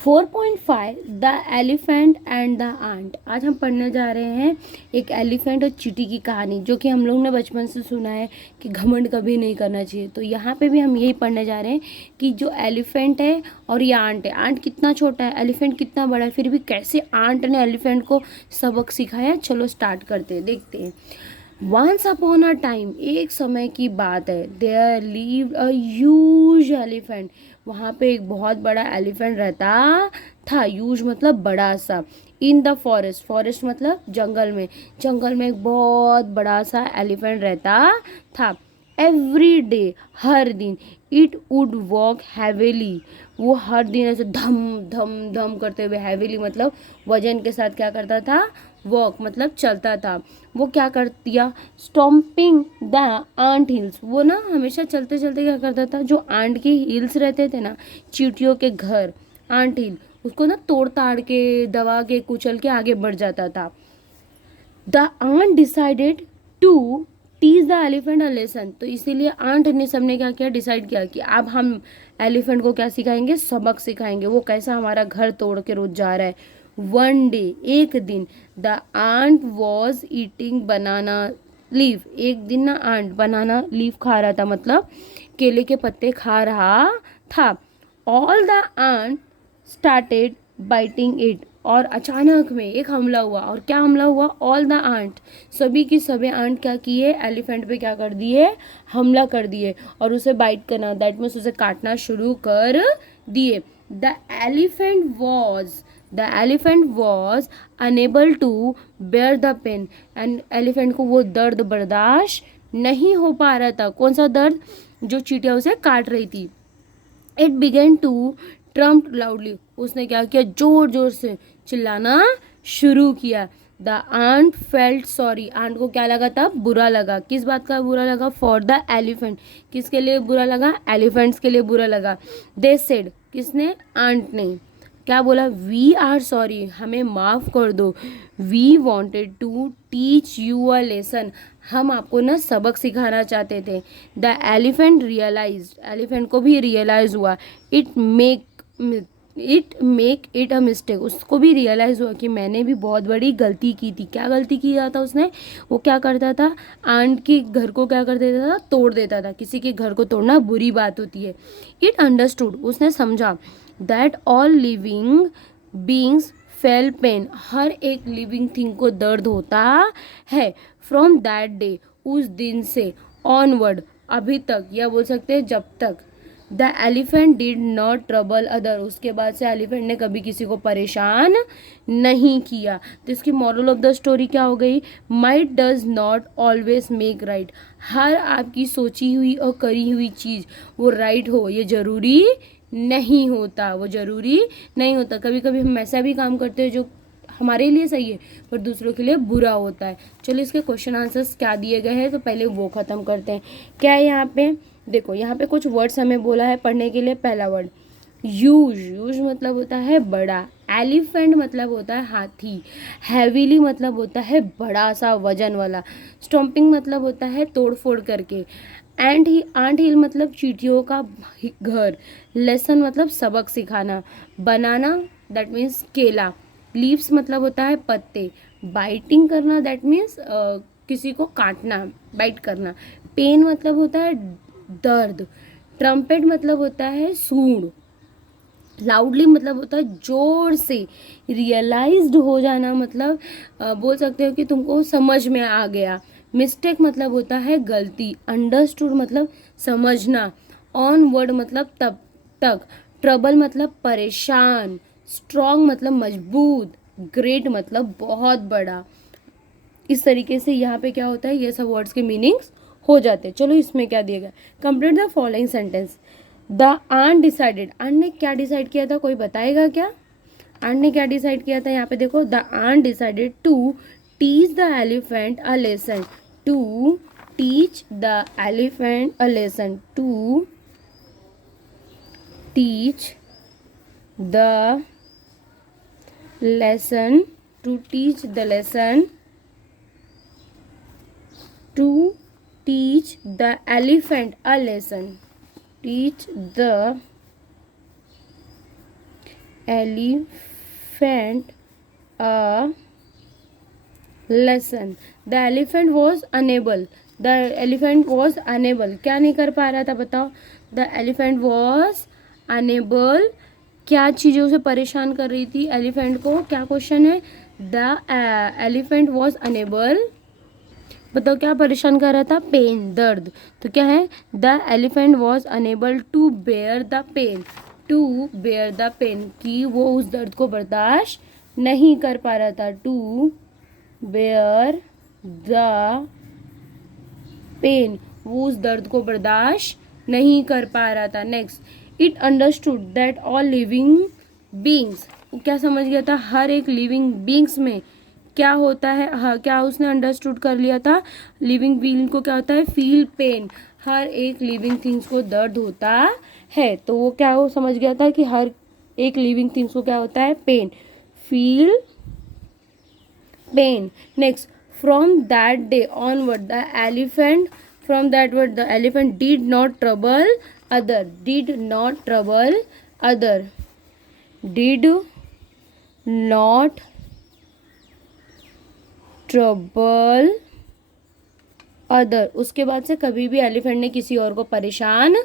4.5 the elephant and the ant. आज हम पढ़ने जा रहे हैं एक एलिफेंट और चींटी की कहानी, जो कि हम लोग ने बचपन से सुना है कि घमंड कभी नहीं करना चाहिए। तो यहाँ पे भी हम यही पढ़ने जा रहे हैं कि जो एलिफेंट है और ये आंट है, आंट कितना छोटा है, एलिफेंट कितना बड़ा है, फिर भी कैसे आंट ने एलिफेंट को सबक सिखाया। चलो स्टार्ट करते हैं, देखते हैं। वंस अपॉन अ टाइम, एक समय की बात है, there lived a huge elephant. वहाँ पे एक बहुत बड़ा एलिफेंट रहता था। ह्यूज मतलब बड़ा सा। इन द फॉरेस्ट, फॉरेस्ट मतलब जंगल में एक बहुत बड़ा सा एलिफेंट रहता था। एवरी डे, हर दिन, इट वुड वॉक हैवीली, वो हर दिन ऐसे धम धम धम करते हुए, हैवीली मतलब वजन के साथ क्या करता था, वॉक मतलब चलता था। वो क्या कर दिया, स्टॉम्पिंग द आंट हिल्स, वो ना हमेशा चलते चलते क्या करता था, जो आंट के हिल्स रहते थे ना, चींटियों के घर, आंट हिल, उसको ना तोड़ ताड़ के, दबा के, कुचल के आगे बढ़ जाता था। The ant decided to teach the elephant a lesson, तो इसीलिए आंट ने सबने क्या किया, डिसाइड किया कि अब हम एलिफेंट को क्या सिखाएंगे, सबक सिखाएंगे। वो कैसा हमारा घर तोड़ के रोज जा रहा है। वन डे, एक दिन, the ant was eating banana leaf, एक दिन ना आंट बनाना लीफ खा रहा था, मतलब केले के पत्ते खा रहा था। All the ant started biting it, और अचानक में एक हमला हुआ। और क्या हमला हुआ, ऑल द आंट, सभी की सभी आंट क्या किए, एलिफेंट पे क्या कर दिए, हमला कर दिए और उसे बाइट करना, दैट मीन्स उसे काटना शुरू कर दिए। The elephant was the elephant was unable to bear the pain, and elephant को वो दर्द बर्दाश्त नहीं हो पा रहा था। कौन सा दर्द, जो चींटियां उसे काट रही थी। It began to trumpet loudly, उसने क्या किया, जोर जोर से चिल्लाना शुरू किया। The ant felt sorry, ant को क्या लगा था, बुरा लगा। किस बात का बुरा लगा, फॉर द एलिफेंट, किसके लिए बुरा लगा, एलिफेंट्स के लिए बुरा लगा। दे सेड, किसने, आंट ने क्या बोला, वी आर सॉरी, हमें माफ कर दो। We wanted to teach you a lesson, हम आपको ना सबक सिखाना चाहते थे। द एलिफेंट रियलाइज, एलिफेंट को भी रियलाइज हुआ। It make it a mistake, उसको भी रियलाइज हुआ कि मैंने भी बहुत बड़ी गलती की थी। क्या गलती किया था उसने, वो क्या करता था, आंट के घर को क्या कर देता था, तोड़ देता था। किसी के घर को तोड़ना बुरी बात होती है। इट अंडरस्टूड, उसने समझा, that all living beings feel pain, हर एक लिविंग थिंग को दर्द होता है। फ्रॉम दैट डे, उस दिन से, ऑनवर्ड, अभी तक, या बोल सकते हैं जब तक, the elephant did not trouble other, उसके बाद से एलिफेंट ने कभी किसी को परेशान नहीं किया। तो इसकी मॉरल ऑफ द स्टोरी क्या हो गई, might does not always make right, हर आपकी सोची हुई और करी हुई चीज़ वो राइट हो, ये जरूरी नहीं होता, वो जरूरी नहीं होता। कभी कभी हम ऐसा भी काम करते हैं जो हमारे लिए सही है पर दूसरों के लिए बुरा होता है। चलो इसके क्वेश्चन आंसर्स क्या दिए गए हैं, तो पहले वो ख़त्म करते हैं। क्या है यहाँ पे, देखो यहाँ पे कुछ वर्ड्स हमें बोला है पढ़ने के लिए। पहला वर्ड यूज, यूज मतलब होता है बड़ा। एलिफेंट मतलब होता है हाथी। हैवीली मतलब होता है बड़ा सा वजन वाला। स्टॉम्पिंग मतलब होता है तोड़ फोड़ करके। आंट हिल मतलब चींटियों का घर। लेसन मतलब सबक सिखाना। बनाना दैट मीन्स केला। लीव्स मतलब होता है पत्ते। बाइटिंग करना दैट मीन्स किसी को काटना, बाइट करना। पेन मतलब होता है दर्द। ट्रम्पेट मतलब होता है सूंड। लाउडली मतलब होता है जोर से। रियलाइज्ड हो जाना मतलब बोल सकते हो कि तुमको समझ में आ गया। मिस्टेक मतलब होता है गलती। अंडरस्टूड मतलब समझना। ऑनवर्ड मतलब तब तक। ट्रबल मतलब परेशान। स्ट्रॉन्ग मतलब मजबूत। ग्रेट मतलब बहुत बड़ा। इस तरीके से यहाँ पे क्या होता है, ये सब वर्ड्स के मीनिंग्स हो जाते हैं। चलो इसमें क्या दिया गया, complete the following sentence. The ant decided, ant ने क्या डिसाइड किया था, कोई बताएगा क्या, आंट ने क्या डिसाइड किया था। यहाँ पे देखो, the ant decided to teach the elephant a lesson, to teach the elephant a lesson, to teach the lesson, to teach the lesson, to teach the elephant a lesson, teach the elephant a lesson. The elephant was unable. The elephant was unable. क्या नहीं कर पा रहा था बताओ. The elephant was unable. क्या चीज़ें उसे परेशान कर रही थी एलिफेंट को. क्या क्वेश्चन है. The elephant was unable. बताओ क्या परेशान कर रहा था. पेन, दर्द. तो क्या है. The elephant was unable to bear the pain. To bear the pain कि वो उस दर्द को बर्दाश्त नहीं कर पा रहा था. To bear the pain. वो उस दर्द को बर्दाश्त नहीं कर पा रहा था. Next. It understood that all living beings. क्या समझ गया था. हर एक लिविंग बींग्स में क्या होता है. हाँ, क्या उसने अंडरस्टूड कर लिया था. लिविंग बीइंग को क्या होता है. Feel pain. हर एक लिविंग थिंग्स को दर्द होता है. तो वो क्या वो समझ गया था कि हर एक लिविंग थिंग्स को क्या होता है. Pain. Feel pain. Next. From that day onward the elephant. From that word the elephant did not trouble other. Did not trouble other. Did not trouble other. उसके बाद से कभी भी एलिफेंट ने किसी और को परेशान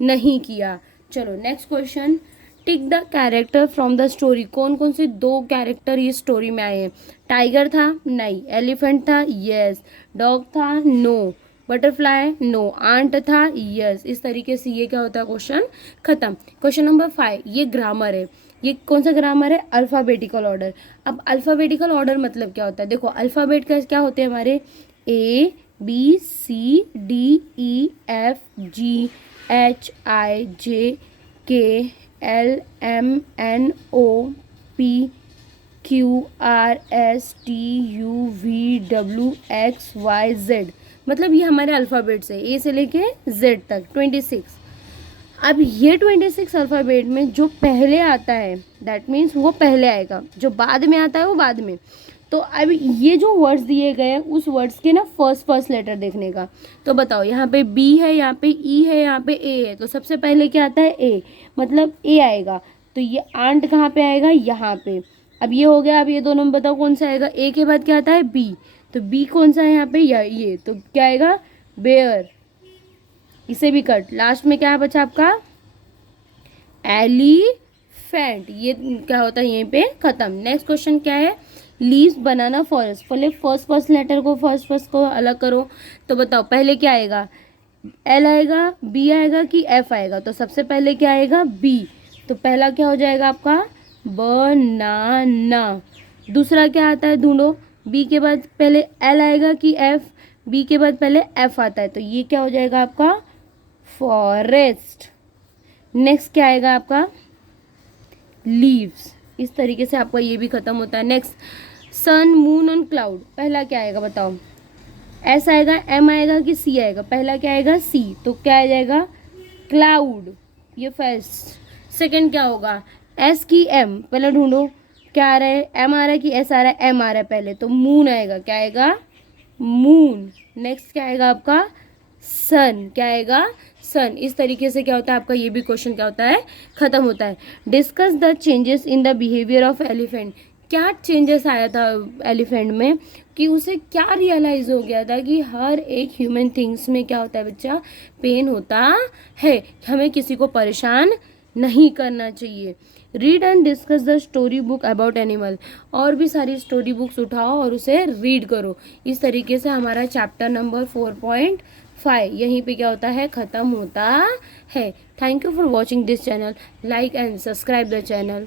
नहीं किया. चलो next question. Tick the character from the story. कौन कौन से 2 कैरेक्टर ये स्टोरी में आए हैं. टाइगर था. नहीं. एलिफेंट था. यस. डॉग था. नो. बटरफ्लाई. नो. आंट था. यस. इस तरीके से ये क्या होता है. क्वेश्चन खत्म. Question number 5. ये ग्रामर है. ये कौन सा ग्रामर है. Alphabetical order. अब अल्फ़ाबेटिकल ऑर्डर मतलब क्या होता है. देखो अल्फ़ाबेट का क्या होते हैं हमारे. A B C D E F G H I J K L M N O P Q R S T U V W X Y Z. मतलब ये हमारे अल्फ़ाबेट्स है. A से लेके Z तक 26. अब ये 26 अल्फ़ाबेट में जो पहले आता है दैट मीन्स वो पहले आएगा. जो बाद में आता है वो बाद में. तो अब ये जो वर्ड्स दिए गए हैं उस वर्ड्स के ना फर्स्ट लेटर देखने का. तो बताओ यहाँ पे B है, यहाँ पे E है, यहाँ पे A है. तो सबसे पहले क्या आता है. A. मतलब A आएगा. तो ये आंट कहाँ पे आएगा. यहाँ पे. अब ये हो गया. अब ये दोनों में बताओ कौन सा आएगा. A के बाद क्या आता है. B. तो B कौन सा है यहाँ पे. ये. तो क्या आएगा. बेयर. इसे भी कट. लास्ट में क्या बचा आपका. एलिफेंट. ये क्या होता है यहीं पे खत्म. नेक्स्ट क्वेश्चन क्या है. लीव्स बनाना फॉरेस्ट. पहले फर्स्ट लेटर को फर्स्ट को अलग करो. तो बताओ पहले क्या आएगा. एल आएगा, बी आएगा कि एफ आएगा. तो सबसे पहले क्या आएगा. बी. तो पहला क्या हो जाएगा आपका. बनाना. दूसरा क्या आता है ढूंढो. बी के बाद पहले एल आएगा कि एफ. बी के बाद पहले एफ आता है. तो ये क्या हो जाएगा आपका. फॉरेस्ट. नेक्स्ट क्या आएगा आपका. लीव्स. इस तरीके से आपका ये भी खत्म होता है. नेक्स्ट. सन, मून और क्लाउड. पहला क्या आएगा बताओ. एस आएगा, एम आएगा कि सी आएगा. पहला क्या आएगा. सी. तो क्या आ जाएगा. क्लाउड. ये फर्स्ट. सेकंड क्या होगा. एस की एम. पहले ढूंढो क्या आ रहा है. एम आ रहा है कि एस आ रहा है. एम आ रहा है पहले. तो मून आएगा. क्या आएगा. मून. नेक्स्ट क्या आएगा आपका. सन. क्या आएगा. सन. इस तरीके से क्या होता है आपका ये भी क्वेश्चन क्या होता है खत्म होता है. Discuss the changes in the behaviour of elephant. क्या चेंजेस आया था एलिफेंट में कि उसे क्या रियलाइज हो गया था कि हर एक ह्यूमन थिंग्स में क्या होता है बच्चा. पेन होता है. हमें किसी को परेशान नहीं करना चाहिए. Read and discuss the story book about animal. और भी सारी स्टोरी बुक्स उठाओ और उसे रीड करो. इस तरीके से हमारा चैप्टर नंबर 4.5 यहीं पे क्या होता है ख़त्म होता है. Thank you for watching this channel. Like and subscribe the channel.